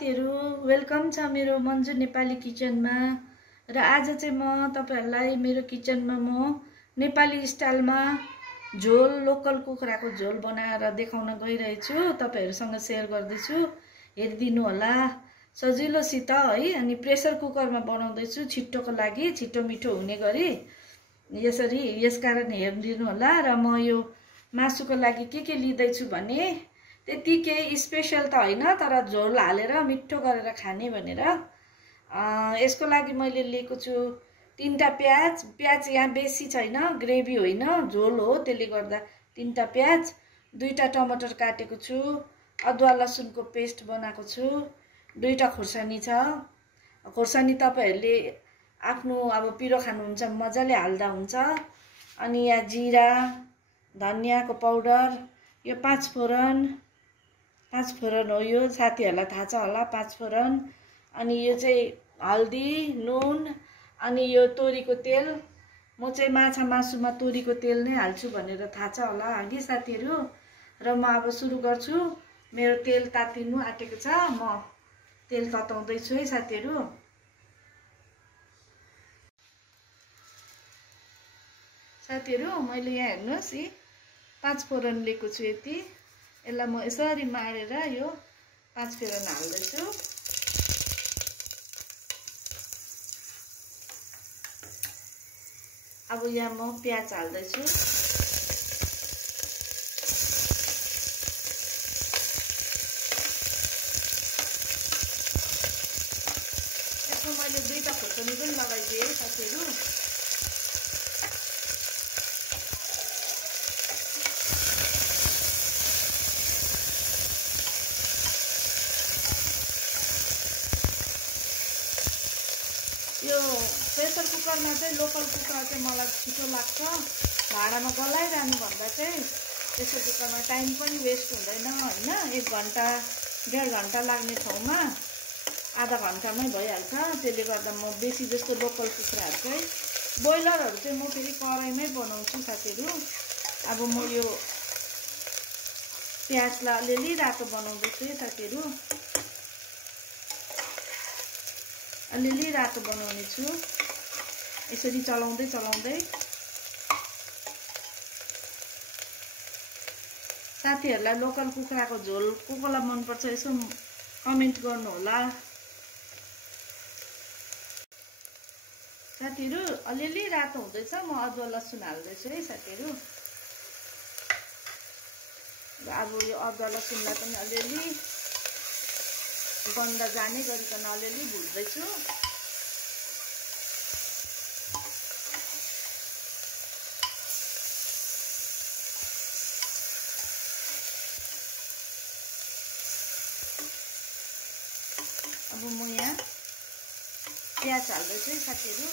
साथीहरु वेलकम छ मेरो मन्जु नेपाली किचनमा र आज चाहिँ म तपाईहरुलाई मेरो किचनमा म नेपाली स्टाइलमा झोल लोकल कुखुराको झोल बनाएर देखाउन गइरहेछु। तपाईहरुसँग शेयर गर्दै छु, हेरिदिनु होला सजिलोसित है। अनि प्रेसर कुकरमा बनाउँदै छु छिट्टोको लागि, छिट्टो मिठो हुने गरी। यसरी यसकारण हेरिदिनु होला। र म यो मासुको लागि के लिदै छु भने त्यति केही स्पेशल त हैन, तर झोल हालेर मिठो गरेर खाने भनेर यसको लागि मैले लिएको छु 3टा प्याज। प्याज यहाँ बेसी छैन, ग्रेभी होइन झोल हो, त्यसले गर्दा 3टा प्याज, 2टा टमाटर काटेको छु, अदुवा लसुनको पेस्ट बनाएको छु, 2टा खुर्सानी छ। खुर्सानी तपाईहरुले आफ्नो अब पिरो खानुहुन्छ मजाले हाल्दा हुन्छ। अनि यहाँ जिरा, धनियाको पाउडर, यो 5 फोरन हो, यो साथीहरुलाई थाहा छ होला 5 फोरन। अनि यो चाहिँ हल्दी, नुन, अनि यो तोरीको तेल। म चाहिँ माछा मासुमा तोरीको तेल नै हाल्छु भनेर थाहा छ होला हगि साथीहरु। र म अब सुरु गर्छु। मेरो तेल तातिनु आटेको छ, म तेल तताउँदै छु है साथीहरु। साथीहरु मैले यहाँ हेर्नुस् यी 5 फोरन लिएको छु यति। यसलाई म यसरी माडेर यो 5 फोरन हाल्दै छु। अब यहाँ म प्याज हाल्दै छु। यसमा मैले 2टा खुर्सानी पनि लगाइदिएँ साथीहरु। यो प्रेसर कुकरमा चाहिँ लोकल कुखुरा चाहिँ मलाई छिटो लाग्छ। भाडामा गलाइरहनु भन्दा चाहिँ प्रेसर कुकरमा टाइम पनि वेस्ट हुँदैन हैन। 1 घण्टा 1.5 घण्टा लाग्ने ठाउँमा आधा घण्टामै भइहाल्छ। त्यसले गर्दा म बेसी जस्तो लोकल कुखुराहरु चाहिँ, ब्रोइलरहरु चाहिँ म फेरि कराईमै बनाउँछु साथीहरु। अब म यो प्याजलाई अलिअलि रातो बनाउँदै छु साथीहरु, अलिअलि रातो बनाउने छु यसरी चलाउँदै साथीहरुलाई लोकल कुखुराको झोल कोकोलाई मन पर्छ यसो कमेन्ट गर्नु होला साथीहरु। अलिअलि रातो हुँदैछ, म अदुवा लसुन हाल्दै छु है साथीहरु। अब यो अदुवा लसुनलाई पनि अलिअलि गन्ध जाने गरिकन अलिअलि भुट्दै छु। अब म यहाँ प्याज हाल्दै छु साथीहरु।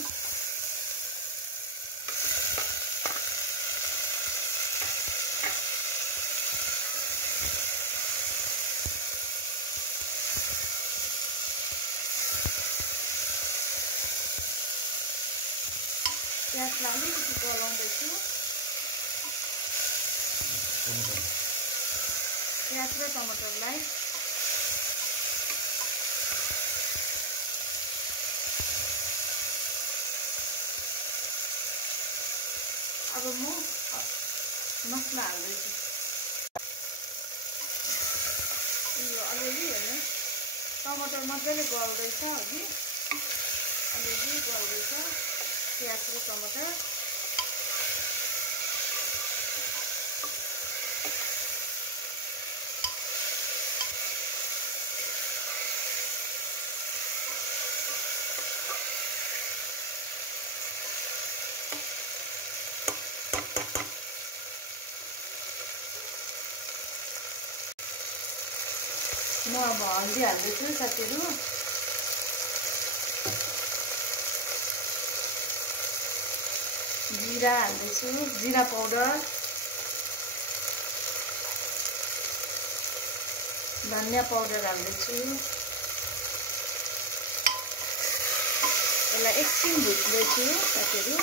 प्याजलाई अलिकति गलाउँदै छु। प्याज र टमाटरलाई अब म मसला हाल्दै छु। यो अलिअलि हेर्नु टमाटर मजाले गल्दैछ अघि, अलिअलि गल्दैछ प्याज र टमाटर। म अब हल्दी हाल्दैछु साथीहरु। जिरा हाल्दैछु, जिरा पाउडर, धनिया पाउडर हाल्दैछु। यसलाई एकछिन भुट्दैछु साथीहरु।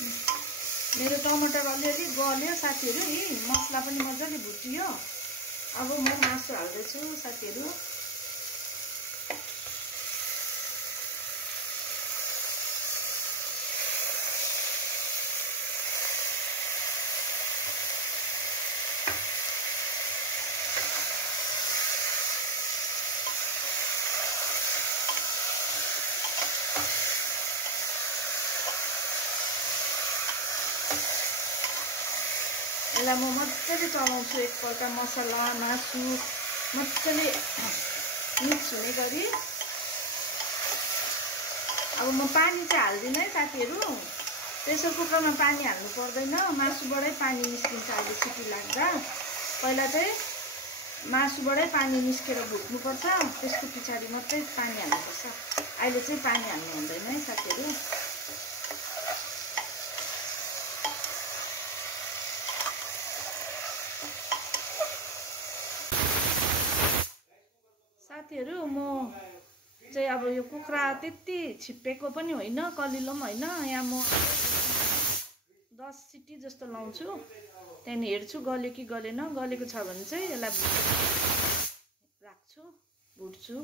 मेरो टमाटर अलिअलि गल्यो साथीहरू। यी मसला पनि मजाले भुटियो। अब म मासु हाल्दैछु साथीहरू। यसलाई म मजाले चलाउँछु एकपल्ट मसला मासु मजाले मिक्स हुने गरी। अब म पानी चाहिँ हाल्दिनँ है साथीहरू। प्रेसर कुकरमा पानी हाल्नु पर्दैन, मासुबाटै पानी निस्किन्छ। अहिले सिटी लाग्दा पहिला चाहिँ मासुबाटै पानी निस्केर भुट्नुपर्छ, त्यसको पछाडि मात्रै पानी हाल्नुपर्छ। अहिले चाहिँ पानी हाल्नु हुँदैन है साथीहरू। साथीहरू म चाहिँ अब यो कुखुरा त्यति छिप्पेको पनि होइन, कलिलो पनि होइन। यहाँ म 10 सिटी जस्तो लाउँछु, त्यहाँदेखि हेर्छु गल्यो कि गलेन। गलेको छ भने चाहिँ यसलाई राख्छु, भुट्छु।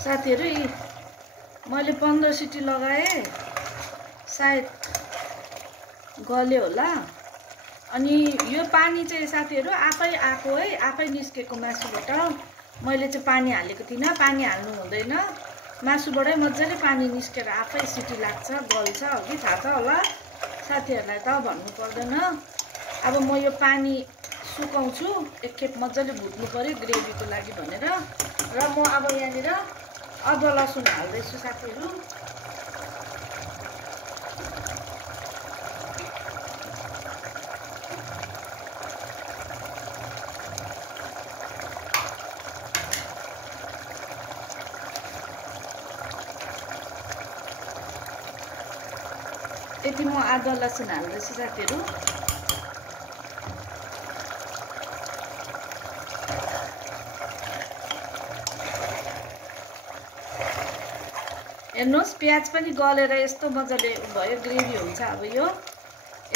साथीहरू मैले 15 सिटी लगाएँ, सायद गल्यो होला। अनि यो पानी चाहिँ साथीहरू आफै आएको है, आफै निस्केको मासुबाट। मैले चाहिँ पानी हालेको थिइनँ, पानी हाल्नु हुँदैन। मासुबाटै मजाले पानी निस्केर आफै सिटी लाग्छ, गल्छ। अघि थाहा छ होला साथीहरूलाई त भन्नु पर्दैन। अब म यो पानी सुकाउँछु, एकखेप मजाले भुट्नु पर्यो ग्रेभीको लागि भनेर। र म अब यहाँनिर अदुवा लसुन हाल्दैछु साथीहरू। यति म अदुवा लसुन हाल्दैछु साथीहरू। हेर्नुहोस् प्याज पनि गलेर यस्तो मजाले भयो, ग्रेभी हुन्छ। अब यो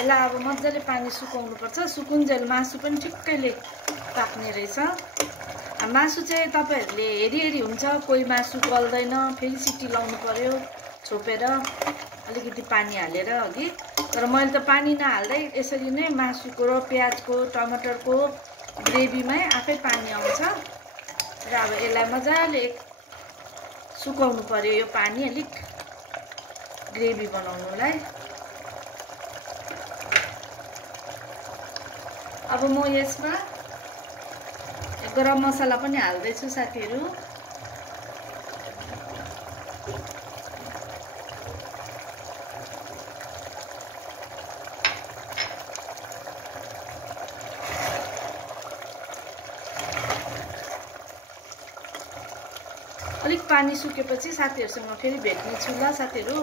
यसलाई अब मजाले पानी सुकाउनु पर्छ, सुकुन्जेल मासु पनि ठिक्कैले पाक्ने रहेछ। मासु चाहिँ तपाईहरुले हेरी हेरी हुन्छ, कोही मासु गल्दैन, फेरि सिटी लाउनु पर्यो छोपेर अलिकति पानी हालेर अघि। तर मैले त पानी नहाल्दै यसरी नै मासुको र प्याजको टमाटरको ग्रेभीमै आफै पानी आउँछ। र अब यसलाई मजाले सुकाउनु पर्यो, यो पानी अलिक ग्रेभी बनाउनुलाई। अब म यसमा गरम मसला पनि हाल्दैछु साथीहरू। अलिक पानी सुकेपछि साथीहरुसँग फेरि भेट्ने छु ल साथीहरु।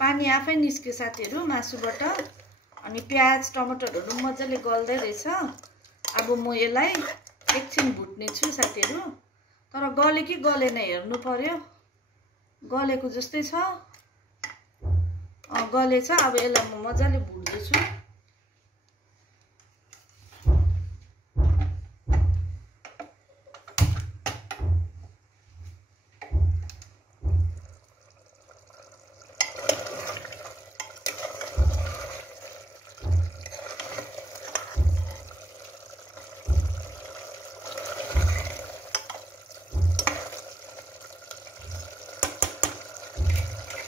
पानी आफै निस्क्यो साथीहरु मासुबाट। अनि प्याज टमाटरहरु मजाले गल्दै रहेछ। अब म यसलाई एकछिन भुट्ने छु साथीहरु। तर गले कि गलेन हेर्नु पर्यो। गलेको जस्तै छ, गलेछ। अब यसलाई म मजाले भुट्दै छु।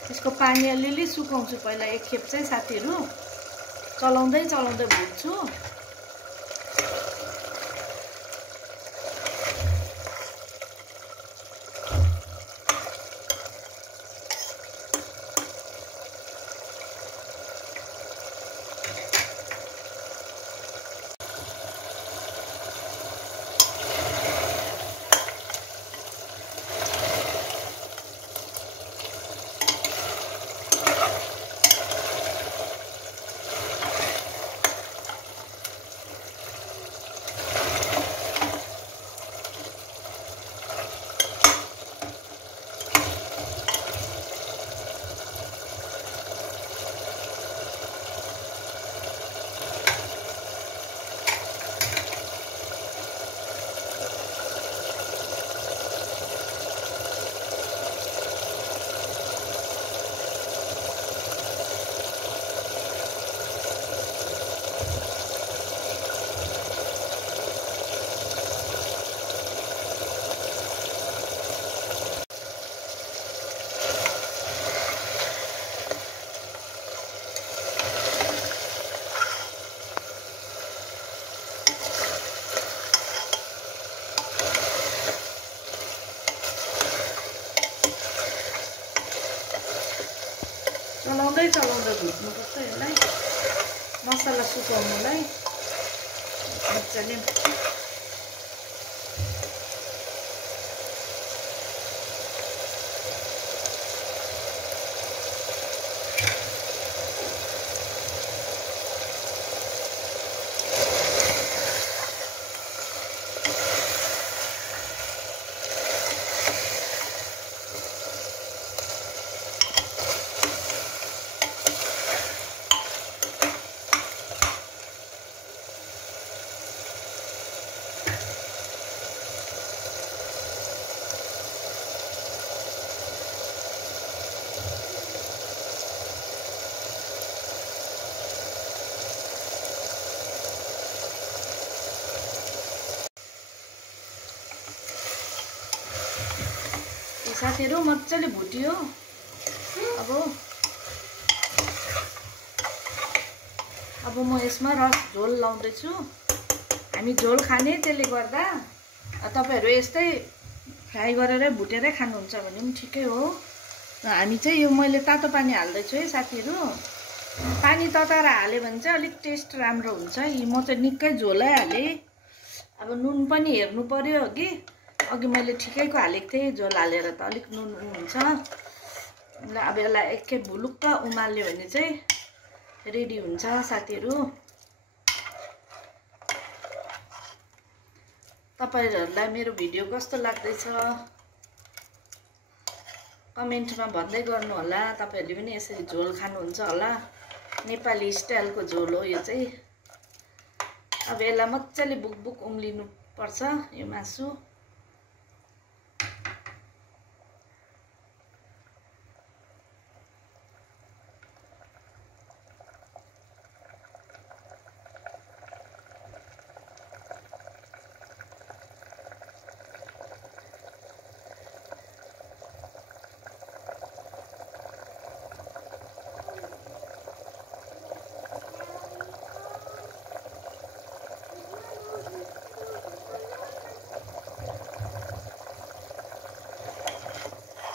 यसको पानी अलिअलि सुकाउँछु पहिला एकखेप चाहिँ साथीहरु। चलाउँदै चलाउँदै भुट्छु। चलाउँदै भुट्नुपर्छ यसलाई मसला सुकाउनुलाई मजाले। साथीहरु मजाले भुट्यो। अब म यसमा रस झोल लाउँदै छु। हामी झोल खाने, त्यसले गर्दा तपाईहरु यस्तै फ्राई गरेरै भुटेरै खानुहुन्छ भने पनि ठिकै हो। हामी चाहिँ यो मैले तातो पानी हाल्दै छु है साथीहरु। पानी तताएर हाल्यो भने चाहिँ अलिक टेस्ट राम्रो हुन्छ। म चाहिँ निकै झोलै हाले। अब नुन पनि हेर्नु पर्यो कि अघि मैले ठिकैको हालेको थिएँ। झोल हालेर त अलिक नुन हुन्छ। ल अब यसलाई एकखेप भुलुक्क उमाल्यो भने चाहिँ रेडी हुन्छ साथीहरु। तपाईहरुलाई मेरो भिडियो कस्तो लाग्दैछ कमेन्टमा भन्दै गर्नु होला। तपाईहरुले पनि यसरी झोल खानुहुन्छ होला। नेपाली स्टाइलको झोल हो यो चाहिँ। अब यसलाई मजाले बुकबुक उम्लिनु पर्छ यो मासु।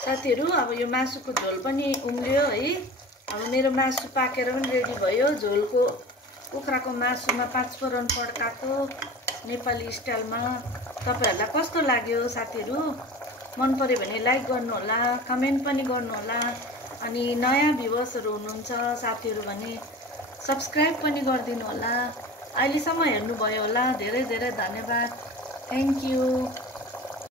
साथीहरु अब यो मासुको झोल पनि उम्लियो है। अब मेरो मासु पाकेर पनि रेडी भयो। झोलको कुखुराको मासुमा 5 फोरन पड्काको नेपाली स्टाइलमा। तपाईहरुलाई कस्तो लाग्यो साथीहरु? मन पर्यो भने लाइक गर्नु होला, कमेन्ट पनि गर्नु होला। अनि नयाँ भ्युअर्सहरु हुनुहुन्छ साथीहरु भने सब्स्क्राइब पनि गरिदिनु होला। अहिलेसम्म हेर्नु भयो होला। धेरै धेरै धन्यवाद। Thank you.